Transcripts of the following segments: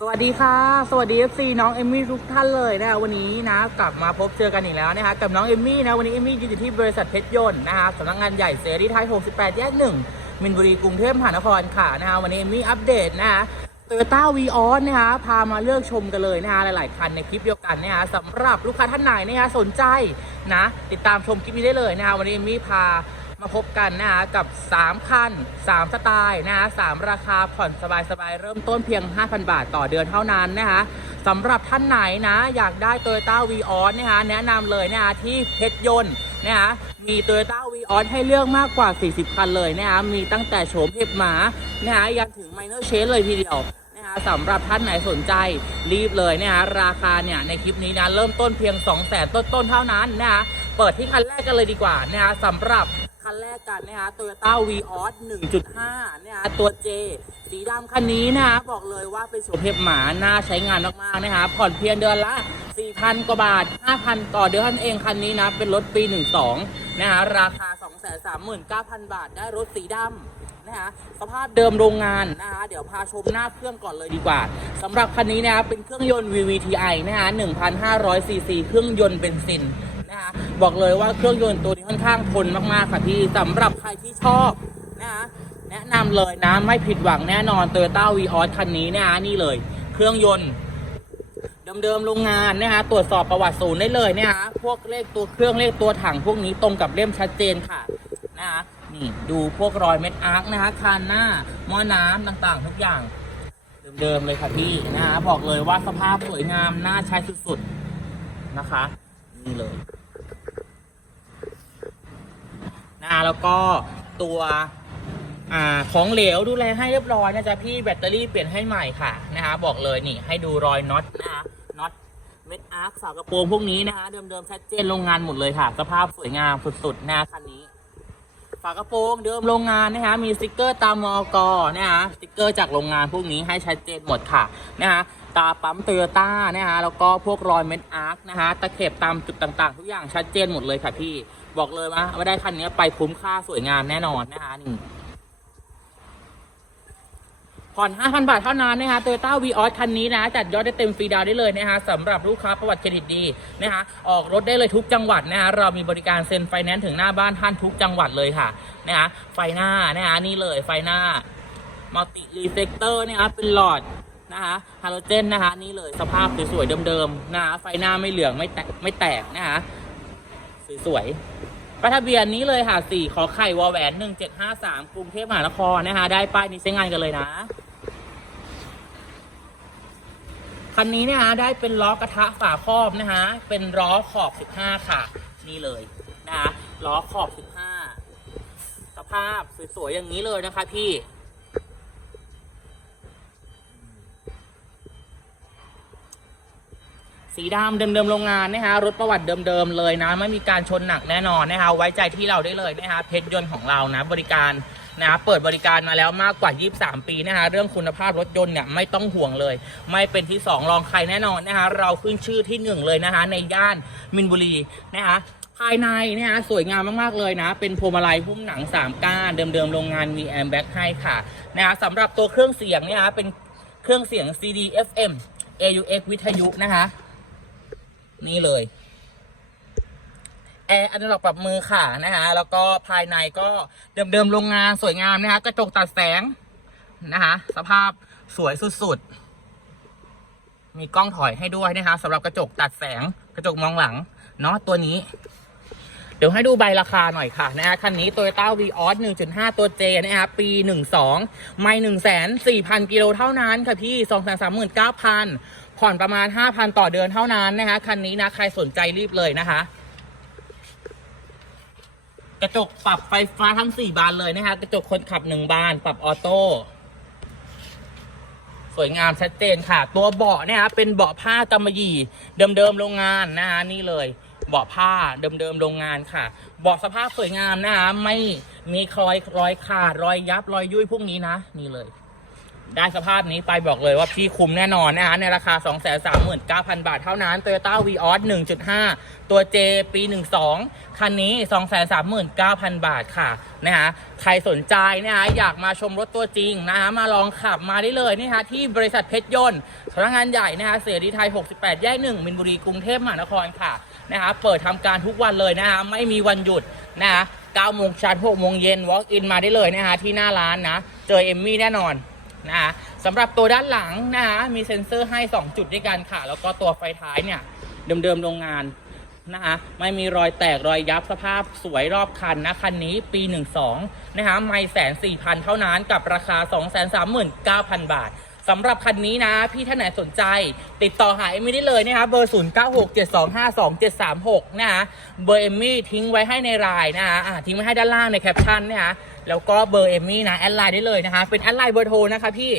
สวัสดีค่ะ สวัสดี FC น้องเอมมี่ทุกท่านเลยนะคะวันนี้นะกลับมาพบเจอกันอีกแล้วนะคะกับน้องเอมมี่นะวันนี้เอมมี่อยู่ที่บริษัทเพชรยนต์นะคะสำนักงานใหญ่เสรีไทย 68 แยกหนึ่งมินบุรีกรุงเทพมหานครค่ะนะคะวันนี้เอมมี่อัปเดตนะคะโตโยต้าวีออสนะคะพามาเลือกชมกันเลยนะคะหลาย ๆ คันในคลิปเดียวกันนะคะสำหรับลูกค้าท่านไหนนะคะสนใจนะติดตามชมคลิปนี้ได้เลยนะคะวันนี้เอมมี่พา มาพบกันนะคะกับ 3 คัน 3 สไตล์นะคะ3ราคาผ่อนสบายๆ เริ่มต้นเพียง 5,000 บาทต่อเดือนเท่านั้นนะคะสำหรับท่านไหนนะ อยากได้ Toyota v ีออสนะคะแนะนำเลยนะคะที่เพชรยนต์นะคะมี Toyota v ีออสให้เลือกมากกว่า 40 คันเลยนะคะมีตั้งแต่โฉมเห็บหมานะคะยันถึง Minor Change เลยทีเดียวนะคะสำหรับท่านไหนสนใจรีบเลยนะคะราคาเนี่ยในคลิปนี้นะเริ่มต้นเพียง 2 0 0 0 0 0ต้นๆเท่านั้นนะคะเปิดที่คันแรกกันเลยดีกว่านะคะสำหรับ คันแรกกันนะคะ Toyota v ีออส1.5 นะคะตัว J สีดำคันนี้นะคะบอกเลยว่าเป็นโฉมเห็บหมาน่าใช้งานมากๆนะคะผ่อนเพียงเดือนละ 4,000 กว่าบาท 5,000 ต่อเดือนเองคันนี้นะ เป็นรถปี 12 นะคะราคา 239,000 บาท ได้รถสีดำนะคะสภาพเดิมโรงงานนะคะเดี๋ยวพาชมหน้าเครื่องก่อนเลยดีกว่าสำหรับคันนี้นะคะเป็นเครื่องยนต์ VVTi นะคะ1,500 cc เครื่องยนต์เบนซิน นะคะ บอกเลยว่าเครื่องยนต์ตัวนี้ค่อนข้างทนมากๆค่ะพี่สำหรับใครที่ชอบนะคะแนะนำเลยนะไม่ผิดหวังแน่นอน Toyota v ีออสคันนี้นะคะนี่เลย เครื่องยนต์เดิมๆโรงงานนะคะตรวจสอบประวัติศูนย์ได้เลยนะคะพวกเลขตัวเครื่องเลขตัวถังพวกนี้ตรงกับเล่มชัดเจนค่ะนะคะนี่ดูพวกรอยเม็ดอาร์คนะคะคานหน้าหม้อน้ำต่างๆ ทุกอย่างเดิมๆเลยค่ะพี่นะคะบอกเลยว่าสภาพสวยงามน่าใช้สุดๆนะคะ นี่เลย นะแล้วก็ตัวอ่าของเหลวดูแลให้เรียบร้อยนะจ๊ะพี่แบตเตอรี่เปลี่ยนให้ใหม่ค่ะนะคะบอกเลยนี่ให้ดูรอยน็อตนะคะน็อตเม็ดอาร์คสากระโปรงพวกนี้นะคะเดิมๆชัดเจนโรงงานหมดเลยค่ะสภาพสวยงามสุดๆนะคันนี้ฝากระโปรงเดิมโรงงานนะคะมีสติกเกอร์ตามมอกนะคะสติกเกอร์จากโรงงานพวกนี้ให้ชัดเจนหมดค่ะนะคะตาปั๊มโตโยต้านะคะแล้วก็พวกรอยเม็ดอาร์คนะคะตะเข็บตามจุดต่างๆ ทุกอย่างชัดเจนหมดเลยค่ะพี่ บอกเลยว่าว่ได้คันนี้ไปคุ้มค่าสวยงามแน่นอนนะคะนี่ผ่อน 5,000 บาทเท่านั้นนะคะโตโยต้าวีออสคันนี้นะ จัดยอดได้เต็มฟรีดาวได้เลยนะคะสำหรับลูกค้าประวัติเครดิตดีนะคะออกรถได้เลยทุกจังหวัดนะคะเรามีบริการเซ็นไฟแนนซ์ถึงหน้าบ้านท่านทุกจังหวัดเลยค่ะนะคะไฟหน้านะคะนี่เลยไฟหน้ามัลติรีเฟกเตอร์นะคะเป็นหลอดนะคะฮาโลเจนนะคะนี่เลยสภาพสวยๆเดิมๆนะคะไฟหน้าไม่เหลืองไม่แตกไม่แตกนะคะ สวยๆป้ายทะเบียนนี้เลยค่ะ4ขอไข่วอแหวน1753กรุงเทพมหานครนะคะ ได้ป้ายนี้ใช้งานกันเลยนะ คันนี้เนยคะได้เป็นล้อกระทะฝาครอบนะคะ เป็นล้อขอบ15ค่ะ นี่เลยนะคะล้อขอบ15สภาพสวยๆอย่างนี้เลยนะคะพี่ สีดำเดิมๆโรงงานนะคะรถประวัติเดิมๆเลยนะ ไม่มีการชนหนักแน่นอนนะคะไว้ใจที่เราได้เลยนะคะเพชรยนต์ของเรานะบริการนะเปิดบริการมาแล้วมากกว่า 23 ปีนะคะเรื่องคุณภาพรถยนต์เนี่ยไม่ต้องห่วงเลย ไม่เป็นที่ 2 รองใครแน่นอนนะคะเราขึ้นชื่อที่ 1 เลยนะคะในย่านมินบุรีนะคะภายในนะคะสวยงามมาก ๆ เลยนะ เป็นพวงมาลัยหุ้มหนัง 3 ก้าน เดิม ๆ โรงงานมีแอมแบ็กให้ค่ะนะคะสำหรับตัวเครื่องเสียงเนี่ยนะเป็นเครื่องเสียง CD FM AUX วิทยุนะคะ นี่เลยแอร์อันนี้เราปรับมือค่ะนะฮะแล้วก็ภายในก็เดิมๆโรงงานสวยงามนะฮะกระจกตัดแสงนะคะสภาพสวยสุดๆ มีกล้องถอยให้ด้วยนะคะสำหรับกระจกตัดแสงกระจกมองหลัง เนาะตัวนี้ เดี๋ยวให้ดูใบราคาหน่อยค่ะนะฮะคันนี้ Toyota v ีออส1.5 ตัว J นะฮะปี12ไม่1 4 0 0 0 กิโลเท่านั้นค่ะพี่ 239,000 ผ่อนประมาณ 5,000 ต่อเดือนเท่านั้นนะคะ คันนี้นะ ใครสนใจรีบเลยนะคะ กระจกปรับไฟฟ้าทั้ง 4 บานเลยนะคะ กระจกคนขับ 1 บาน ปรับออโต้สวยงามชัดเจนค่ะ ตัวเบาะเนี่ยเป็นเบาะผ้ากำมะหยี่ เดิมๆโรงงานนะคะนี่เลยเบาะผ้าเดิมๆโรงงานค่ะ เบาะสภาพสวยงามนะคะไม่มีรอยรอยขาดรอยยับรอยยุ่ยพวกนี้นะ นี่เลย ได้สภาพนี้ไปบอกเลยว่าพี่คุ้มแน่นอนนะฮะ ในราคา 239,000 บาทเท่านั้น Toyota Vios 1.5 ตัว J ปี 12 คันนี้ 239,000 บาทค่ะนะฮะใครสนใจนะฮะอยากมาชมรถตัวจริงนะฮะมาลองขับมาได้เลยนะฮะที่บริษัทเพชรยนต์สำนักงานใหญ่นะฮะเสรีไทย 68 แยก 1 มินบุรี กรุงเทพมหานครค่ะนะฮะเปิดทำการทุกวันเลยนะฮะไม่มีวันหยุดนะฮะ9โมงเช้า6โมงเย็น walk in มาได้เลยนะฮะที่หน้าร้านนะ เจอเอมมี่แน่นอน นะคะสำหรับตัวด้านหลังนะคะมีเซ็นเซอร์ให้ 2 จุดด้วยกันค่ะ แล้วก็ตัวไฟท้ายเนี่ยเดิมๆโรงงานนะคะไม่มีรอยแตกรอยยับสภาพสวยรอบคันนะคันนี้ปี 12นะคะไม่แสนสี่พันเท่านั้นกับราคา 239,000 บาทสำหรับคันนี้นะ พี่ท่านไหนสนใจ ติดต่อหาเอมมี่ได้เลยนะคะเบอร์ 0967252736 นะคะเบอร์เอมมี่ทิ้งไว้ให้ในรายนะคะทิ้งไว้ให้ด้านล่างในแคปชั่นนะคะ แล้วก็เบอร์เอมมี่นะแอดไลน์ได้เลยนะคะ เป็นแอดไลน์เบอร์โทรนะคะพี่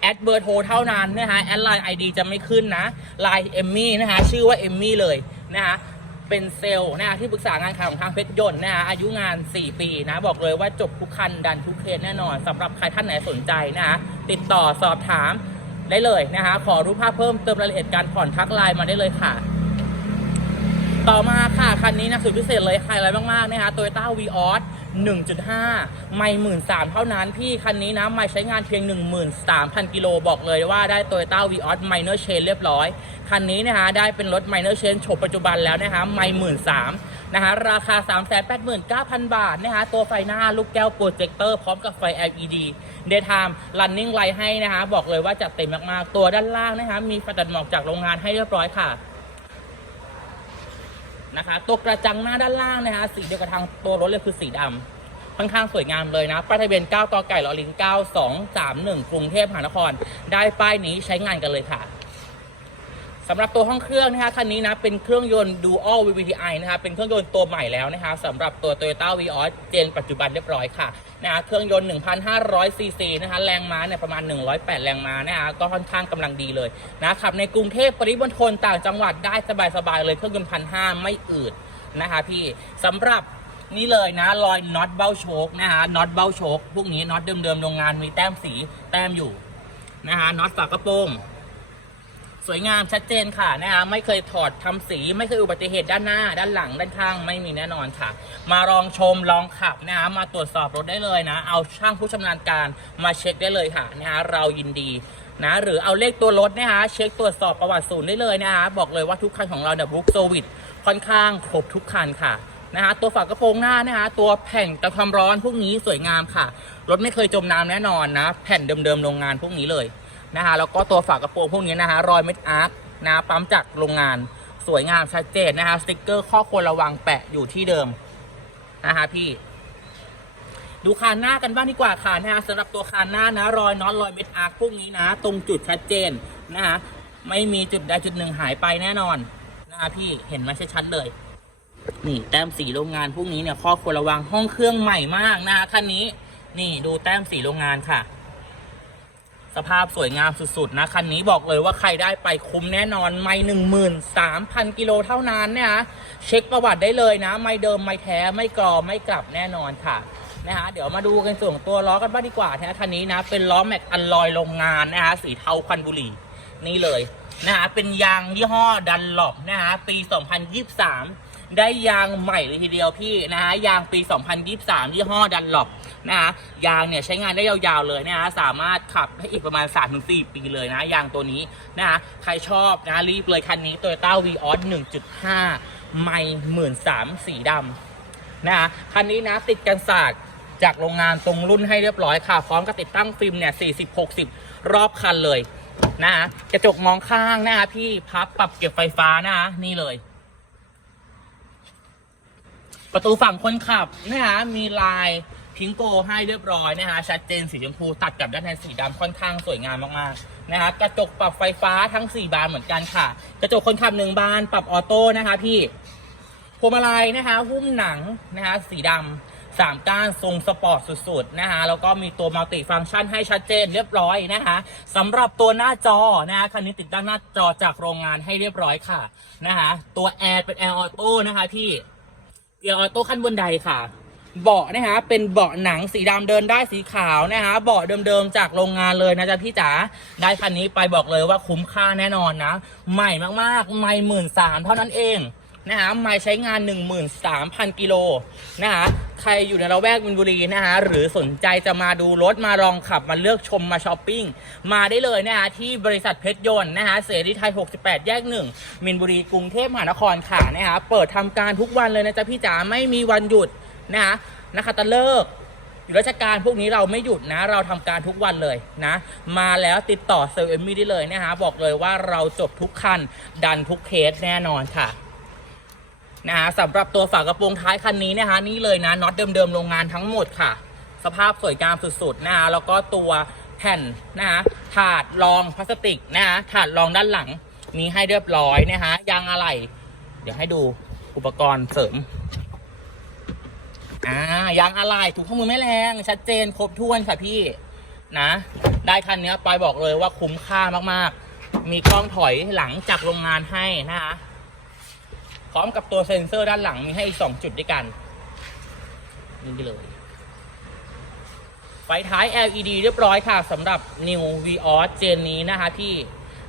แอดเบอร์โทรเท่านั้นนะคะแอดไลน์ไอดีจะไม่ขึ้นนะไลน์เอมมี่นะคะชื่อว่าเอมมี่เลยนะคะเป็นเซลล์นะคะที่ปรึกษางานขายของทางเพชรยนต์นะคะอายุงาน 4 ปีนะ บอกเลยว่าจบทุกคันดันทุกเคสแน่นอนสำหรับใครท่านไหนสนใจนะคะติดต่อสอบถามได้เลยนะคะ ขอรูปภาพเพิ่มเติมรายละเอียดการผ่อนทักไลน์มาได้เลยค่ะ ต่อมาค่ะ คันนี้นะสุดพิเศษเลยไฮไลท์มากๆนะคะ Toyota Vios 1.5 ไม่หมื่นสามเท่านั้น พี่คันนี้นะไม่ใช้งานเพียง 13,000 กิโลบอกเลยว่าได้ Toyota Vios Minor Chain เรียบร้อย คันนี้นะคะได้เป็นรถ Minor Chain ฉบปัจจุบันแล้วนะคะไม่หมื่นสามนะคะราคา 389,000 บาทนะคะตัวไฟหน้าลูกแก้วโปรเจคเตอร์พร้อมกับไฟ LED Daytime Running Light ให้นะคะบอกเลยว่าจัดเต็มมากๆ ตัวด้านล่างนะคะมีไฟตัดหมอกจากโรงงานให้เรียบร้อยค่ะ นะคะ ตัวกระจังหน้าด้านล่างนะคะ สีเดียวกับทางตัวรถเลยคือสีดำค่อนข้างสวยงามเลยนะ ป้ายทะเบียน 9กไก่ลอลิง 9231 กรุงเทพมหานคร ได้ป้ายนี้ใช้งานกันเลยค่ะ สำหรับตัวห้องเครื่องนะคะคันนี้นะเป็นเครื่องยนต์ Dual VVTi นะคะเป็นเครื่องยนต์ตัวใหม่แล้วนะคะสำหรับตัว Toyota Vios เจนปัจจุบันเรียบร้อยค่ะนะคะเครื่องยนต์ 1,500 ซีซีนะคะแรงม้าเนี่ยประมาณ 108 แรงม้านะคะก็ค่อนข้างกำลังดีเลยนะขับในกรุงเทพปริมณฑลต่างจังหวัดได้สบายๆเลยเครื่องยนต์พันห้าไม่อืดนะคะพี่สำหรับนี่เลยนะรอยน็อตเบ้าโชคนะคะน็อตเบ้าโชคพวกนี้น็อตเดิมๆโรงงานมีแต้มสีแต้มอยู่นะคะน็อตฝากระโปรง สวยงามชัดเจนค่ะนะคะไม่เคยถอดทำสี ไม่เคยอุบัติเหตุด้านหน้า ด้านหลังด้านข้างไม่มีแน่นอนค่ะ มาลองชมลองขับนะคะมาตรวจสอบรถได้เลยนะ เอาช่างผู้ชำนาญการมาเช็คได้เลยค่ะนะคะเรายินดีนะหรือเอาเลขตัวรถนะคะเช็คตรวจสอบประวัติศูนย์ได้เลยนะคะบอกเลยว่าทุกคันของเราเดบุ๊กโซวิตค่อนข้างครบทุกคันค่ะนะคะตัวฝากระโปรงหน้านะคะตัวแผ่นกันความร้อนพวกนี้สวยงามค่ะ รถไม่เคยจมน้ำแน่นอนนะ แผ่นเดิมๆโรงงานพวกนี้เลย นะคะแล้วก็ตัวฝากระโปรงพวกนี้นะคะรอยเม็ดอาร์คนะปั๊มจากโรงงานสวยงามชัดเจนนะคะสติกเกอร์ข้อควรระวังแปะอยู่ที่เดิมนะคะพี่ ดูคานหน้ากันบ้างดีกว่าค่ะนะคะสำหรับตัวคานหน้านะรอยน็อตรอยเม็ดอาร์คพวกนี้นะ ตรงจุดชัดเจนนะคะไม่มีจุดใดจุดหนึ่งหายไปแน่นอนนะคะพี่เห็นไหมชัดๆเลยนี่แต้มสีโรงงานพวกนี้เนี่ยข้อควรระวังห้องเครื่องใหม่มากนะคะคันนี้ นี่ดูแต้มสีโรงงานค่ะ สภาพสวยงามสุดๆนะคันนี้บอกเลยว่าใครได้ไปคุ้มแน่นอนไม่หนึ่งหมื่นสามพันกิโลเท่านั้นเนี่ยนะเช็คประวัติได้เลยนะ ไม่เดิมไม่แท้ไม่กรอไม่กลับแน่นอนค่ะนะฮะเดี๋ยวมาดูกันส่วนตัวล้อกันบ้างดีกว่านะคันนี้นะ เป็นล้อแม็กอันลอยโรงงานนะฮะสีเทาควันบุหรี่นี่เลยนะฮะเป็นยางยี่ห้อดันหลบนะฮะปี 2023 ได้ยางใหม่เลยทีเดียวพี่นะฮะยางปี 2023 ยี่ห้อดันหลบนะฮะยางเนี่ยใช้งานได้ยาวๆเลยนะฮะสามารถขับได้อีกประมาณ 3-4 ปีเลยนะยางตัวนี้นะฮะใครชอบนะรีบเลยคันนี้ Toyota Vios 1.5 ไม่หมื่นสามสีดำนะฮะคันนี้นะติดกันศาสตร์จากโรงงานตรงรุ่นให้เรียบร้อยค่ะ พร้อมกับติดตั้งฟิล์มเนี่ย 40-60 รอบคันเลยนะฮะกระจกมองข้างนะฮะพี่พับปรับเก็บไฟฟ้านะฮะนี่เลย ประตูฝั่งคนขับนะฮะมีลายพิงโกให้เรียบร้อยนะฮะชัดเจนสีชมพูตัดกับด้านในสีดำค่อนข้างสวยงามมากๆนะฮะกระจกปรับไฟฟ้าทั้ง 4 บานเหมือนกันค่ะ กระจกคนขับหนึ่งบานปรับออโต้นะคะพี่พวงมาลัยนะคะหุ้มหนังนะคะสีดำสามก้านทรงสปอร์ตสุดๆนะคะแล้วก็มีตัวมัลติฟังก์ชันให้ชัดเจนเรียบร้อยนะคะสำหรับตัวหน้าจอนะคะคันนี้ติดตั้งหน้าจอจากโรงงานให้เรียบร้อยค่ะนะคะตัวแอร์เป็นแอร์ออโต้นะคะพี่ เกียร์ออโต้ขั้นบนใดค่ะ เบาะนะฮะเป็นเบาะหนังสีดำเดินได้สีขาวนะฮะเบาะเดิมๆจากโรงงานเลยนะจ๊ะพี่จ๋าได้คันนี้ไปบอกเลยว่าคุ้มค่าแน่นอนนะ ใหม่มากๆใหม่หมื่นสามเท่านั้นเอง นะฮะไม่ใช้งาน 13,000 กิโลนะฮะใครอยู่ในละแวกมินบุรีนะฮะหรือสนใจจะมาดูรถมาลองขับมาเลือกชมมาช้อปปิ้ง มาได้เลยนะฮะที่บริษัทเพชรยนต์นะฮะเสรีไทย 68 แยกหนึ่งมินบุรีกรุงเทพมหานครค่ะนะฮะเปิดทำการทุกวันเลยนะจ๊ะพี่จ๋าไม่มีวันหยุดนะฮะนะคะตะเลิกอยู่ราชการพวกนี้เราไม่หยุดนะ เราทำการทุกวันเลยนะ มาแล้วติดต่อเซลล์เอมมี่ได้เลยนะฮะบอกเลยว่าเราจบทุกคันดันทุกเคสแน่นอนค่ะ นะฮะสำหรับตัวฝากระโปรงท้ายคันนี้นะฮะนี่เลยนะน็อตเดิมๆโรงงานทั้งหมดค่ะ สภาพสวยงามสุดๆนะฮะแล้วก็ตัวแผ่นนะฮะถาดรองพลาสติกนะฮะถาดรองด้านหลังมีให้เรียบร้อยนะฮะยางอะไหล่เดี๋ยวให้ดูอุปกรณ์เสริมอ่ายางอะไหล่ถูกข้อมือไม่แรง ชัดเจนครบถ้วนค่ะพี่นะ ได้คันนี้ไปบอกเลยว่าคุ้มค่ามากๆ มีกล้องถอยหลังจากโรงงานให้นะคะ พร้อมกับตัวเซ็นเซอร์ด้านหลังมีให้อีกสองจุดด้วยกันนี่เลยไฟท้าย LED เรียบร้อยค่ะสำหรับ New Vios เจนนี้นะคะพี่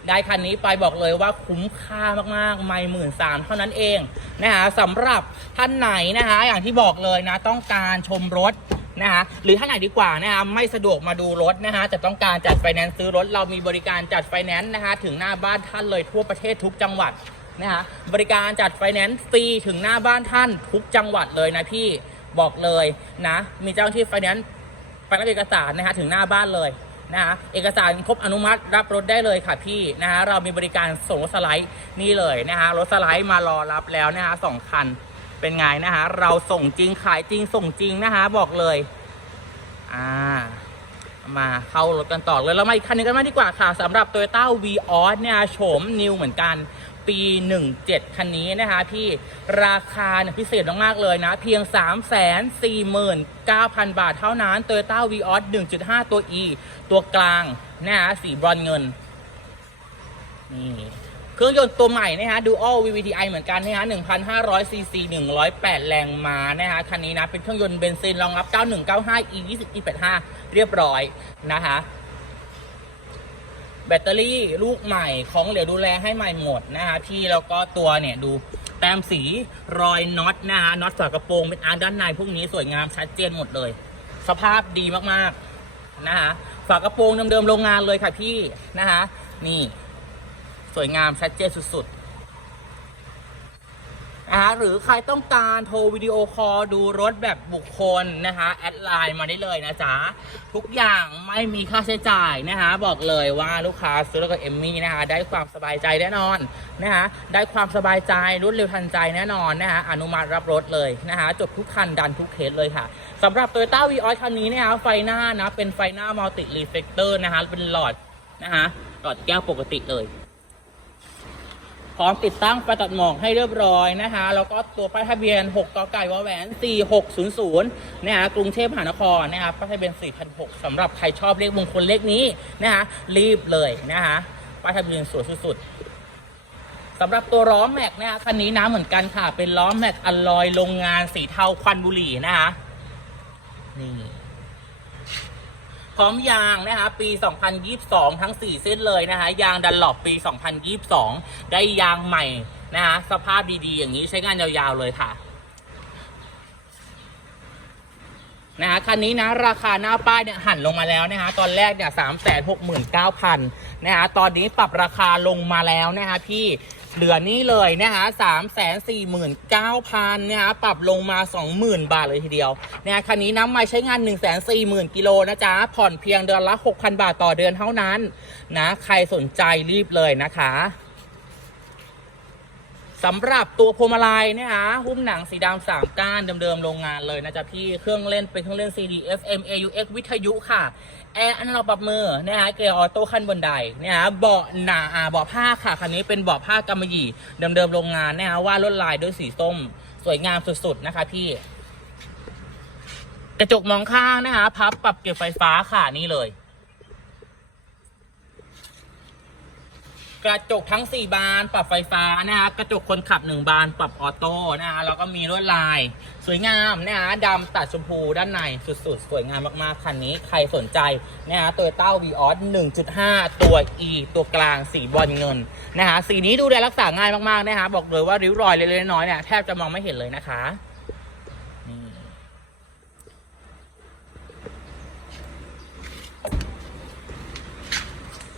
ได้คันนี้ไปบอกเลยว่าคุ้มค่ามากๆ ไม่หมื่นสามเท่านั้นเองนะคะสำหรับท่านไหนนะคะอย่างที่บอกเลยนะต้องการชมรถนะคะหรือท่านไหนดีกว่านะคะไม่สะดวกมาดูรถนะคะแต่ต้องการจัดไฟแนนซ์ซื้อรถเรามีบริการจัดไฟแนนซ์นะคะถึงหน้าบ้านท่านเลยทั่วประเทศทุกจังหวัด นะคะบริการจัดไฟแนนซ์ฟรีถึงหน้าบ้านท่านทุกจังหวัดเลยนะพี่บอกเลยนะ มีเจ้าหน้าที่ไฟแนนซ์ไปรับเอกสารนะฮะถึงหน้าบ้านเลยนะฮะเอกสารครบอนุมัติรับรถได้เลยค่ะพี่นะฮะเรามีบริการส่งรถสไลด์นี่เลยนะฮะรถสไลด์มารอรับแล้วนะฮะสองคันเป็นไงนะฮะเราส่งจริงขายจริงส่งจริงนะฮะบอกเลยอ่ามาเข้ารถกันต่อเลยแล้วมาอีกคันหนึงกันมางดีกว่าค่ะสำหรับ Toyota v ีออสเนี่ยโฉมนิวเหมือนกัน ปี 17 คันนี้นะคะพี่ราคาเนี่ยพิเศษมากๆเลยนะ เพียง 349,000 บาทเท่านั้น Toyota v ีออส1.5 ตัว E ตัวกลางนะฮะสีบรอนเงินนี่เครื่องยนต์ตัวใหม่นะฮะ Dual VVTi เหมือนกันนะฮะ 1,500 cc 108 แรงม้านะฮะ คันนี้นะ เป็นเครื่องยนต์เบนซินรองรับ 9195 E 20 E 85 เรียบร้อยนะคะ แบตเตอรี่ลูกใหม่ของเหลวดูแลให้ใหม่หมดนะคะพี่แล้วก็ตัวเนี่ยดูแต้มสีรอยน็อตนะฮะน็อตฝากระโปรงเป็นอาร์ด้านในพวกนี้สวยงามชัดเจนหมดเลย สภาพดีมากๆนะฮะฝากระโปรงเดิมๆโรงงานเลยค่ะพี่นะฮะนี่ สวยงามชัดเจนสุดๆ นะฮะหรือใครต้องการโทรวิดีโอคอลดูรถแบบบุคคลนะคะแอดไลน์มาได้เลยนะจ๊ะ ทุกอย่างไม่มีค่าใช้จ่ายนะคะบอกเลยว่าลูกค้าซื้อแล้วกับเอมมี่นะคะได้ความสบายใจแน่นอนนะคะได้ความสบายใจรวดเร็วทันใจแน่นอนนะคะอนุมัติรับรถเลยนะคะจบทุกคันดันทุกเคสเลยค่ะสำหรับ Toyota v ีออสคันนี้นะคะไฟหน้านะเป็นไฟหน้ามัลติรีเฟกเตอร์นะคะเป็นหลอดนะคะหลอดแก้วปกติเลย พร้อมติดตั้งไฟตัดหมอกให้เรียบร้อยนะคะ แล้วก็ตัวป้ายทะเบียน 6กไก่วอแหวน 4600นะคะกรุงเทพมหานครนะคะป้ายทะเบียน 4006สำหรับใครชอบเลขมงคลเลขนี้นะคะรีบเลยนะคะป้ายทะเบียนสวยสุดๆสำหรับตัวล้อแม็กนะคะคันนี้นะเหมือนกันค่ะ เป็นล้อแม็กอลลอยโรงงานสีเทาควันบุหรี่นะคะนี่ พร้อมยางนะคะปี 2022 ทั้ง 4 เส้นเลยนะคะยางดันหลอบปี 2022 ได้ยางใหม่นะคะสภาพดีๆ อย่างนี้ใช้งานยาวๆเลยค่ะนะคะคันนี้นะราคาหน้าป้ายเนี่ยหันลงมาแล้วนะคะตอนแรกเนี่ยสามแสนหกหมื่นเก้าพันนะคะตอนนี้ปรับราคาลงมาแล้วนะคะพี่ เหลือนี่เลยนะคะสามแสนสี่หมื่นเก้าพันนะคะปรับลงมาสองหมื่นบาทเลยทีเดียวนะคะคันนี้น้ำมันใช้งานหนึ่งแสนสี่หมื่นกิโลนะจ๊ะ ผ่อนเพียงเดือนละหกพันบาทต่อเดือนเท่านั้นนะ ใครสนใจรีบเลยนะคะ สำหรับตัวพวงมาลัยเนะคะหุ้มหนังสีดำสามก้านเดิมๆโรงงานเลยนะจ๊ะพี่เครื่องเล่นเป็นเครื่องเล่น CD FM AUX วิทยุค่ะแอร์อันเราปรับมือนะคะเกียร์ออโต้ขั้นบนไดเนะคะเบาะหนาเบาะผ้าค่ะคันนี้เป็นเบาะผ้ากำมะหยี่เดิมๆโรงงานนะคะวาดลวดลายด้วยสีส้ม สวยงามสุดๆนะคะพี่ กระจกมองข้างนะคะพับปรับเก็บไฟฟ้าค่ะนี่เลย กระจกทั้ง 4 บานปรับไฟฟ้านะฮะกระจกคนขับ 1 บานปรับออโต้นะฮะแล้วก็มีลวดลาย สวยงามนะฮะดำตัดชมพูด้านในสุดๆ สวยงามมากๆ คันนี้ใครสนใจนะฮะตัวเต้า v ีออส1.5 ตัว E ตัวกลางสีบอลเงินนะฮะสีนี้ดูแลรักษาง่ายมากๆนะฮะบอกเลยว่าริ้วรอยเล็กๆน้อยๆเนี่ยแทบจะมองไม่เห็นเลยนะคะ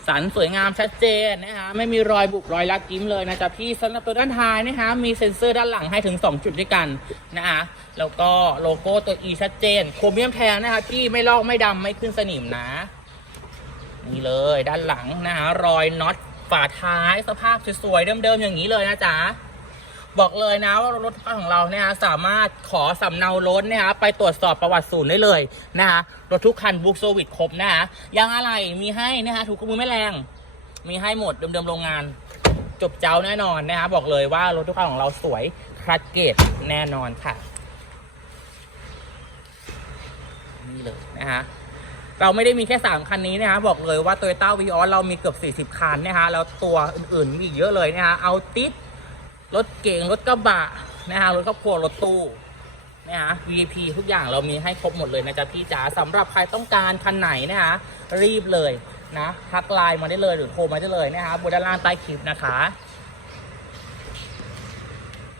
สันสวยงามชัดเจนนะคะไม่มีรอยบุกรอยลักยิ้มเลยนะจ๊ะพี่สำหรับตัวด้านท้ายนะคะมีเซ็นเซอร์ด้านหลังให้ถึง 2 จุดด้วยกันนะคะแล้วก็โลโก้ตัว E ชัดเจน โครเมียมแท้นะคะพี่ไม่ลอกไม่ดำไม่ขึ้นสนิมนะนี่เลยด้านหลังนะคะรอยน็อตฝาท้ายสภาพสวยๆเดิมๆอย่างนี้เลยนะจ๊ะ บอกเลยนะว่ารถของเราเนี่ยสามารถขอสำเนารถนะคะไปตรวจสอบประวัติศูนย์ได้เลยนะคะรถทุกคันบุ๊กโซวิตครบนะคะยางอะไรมีให้นะคะถูกขมือไม่แรง มีให้หมดเดิมๆโรงงาน จบเจ้าแน่นอนนะคะบอกเลยว่ารถทุกคันของเราสวยคลัดเกตแน่นอนค่ะนี่เลยนะคะเราไม่ได้มีแค่ 3 คันนี้นะคะบอกเลยว่า Toyota v ีออเรามีเกือบ 40 คันนะคะแล้วตัวอื่นๆมีอีกเยอะเลยนะคะเอาติด รถเก๋งรถกระบะนะฮะรถครอบครัวรถตู้นะฮะ VIP ทุกอย่างเรามีให้ครบหมดเลยนะจ๊ะพี่จ๋าสำหรับใครต้องการคันไหนนะฮะรีบเลยนะทักไลน์มาได้เลยหรือโทรมาได้เลยนะฮะบนด้านล่างใต้คลิปนะคะ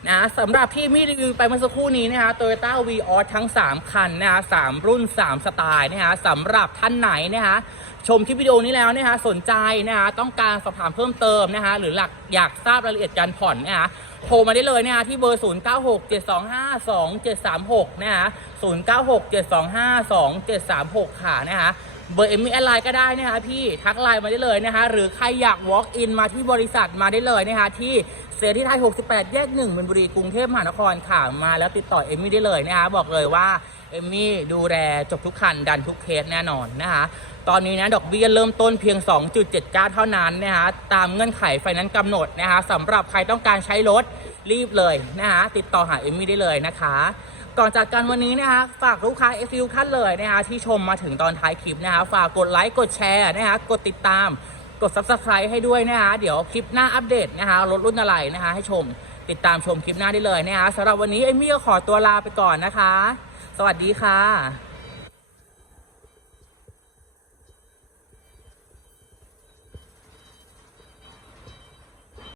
นะสำหรับที่มีรีวิวไปเมื่อสักครู่นี้นะฮะ Toyota v ีออทั้ง 3 คันนะฮะสามรุ่น 3 สไตล์นะฮะสำหรับท่านไหนนะฮะ ชมคลิปวิดีโอนี้แล้วนะฮะสนใจนะฮะต้องการสอบถามเพิ่มเติมนะฮะหรือหลักอยากทราบรายละเอียดการผ่อนนะฮะโทรมาได้เลยนะฮะที่เบอร์ 0 9 6 7 2 5 2 7 3 6 นะฮะ0 9 6 7 2 5 2 7 3 6 ค่ะนะฮะเบอร์เอ็มมี่แอดไลน์ก็ได้นะคะพี่ทักไลน์มาได้เลยนะคะหรือใครอยาก walk in มาที่บริษัทมาได้เลยนะคะที่เสรีไทย 68 แยก1มินบุรี กรุงเทพมหานครค่ะมาแล้วติดต่อเอมมี่ได้เลยนะคะบอกเลยว่าเอมมี่ดูแลจบทุกคันดันทุกเคสแน่นอนนะคะ ตอนนี้นะดอกเบี้ยเริ่มต้นเพียง 2.79 เท่านั้นนะคะตามเงื่อนไขไฟนั้นกำหนดนะคะสำหรับใครต้องการใช้รถรีบเลยนะคะติดต่อหาเอมมี่ได้เลยนะคะ ก่อนจากกันวันนี้นะคะฝากลูกค้า f อ u ท่านเลยนะคะที่ชมมาถึงตอนท้ายคลิปนะคะฝากกดไลค์กดแชร์นะคะกดติดตามกด subscribe ให้ด้วยนะคะเดี๋ยวคลิปหน้าอัปเดตนะคะรถรุ่นอะไรนะคะให้ชมติดตามชมคลิปหน้าได้เลยนะคะสำหรับวันนี้เอมมี่ก็ขอตัวลาไปก่อนนะคะ สวัสดีค่ะ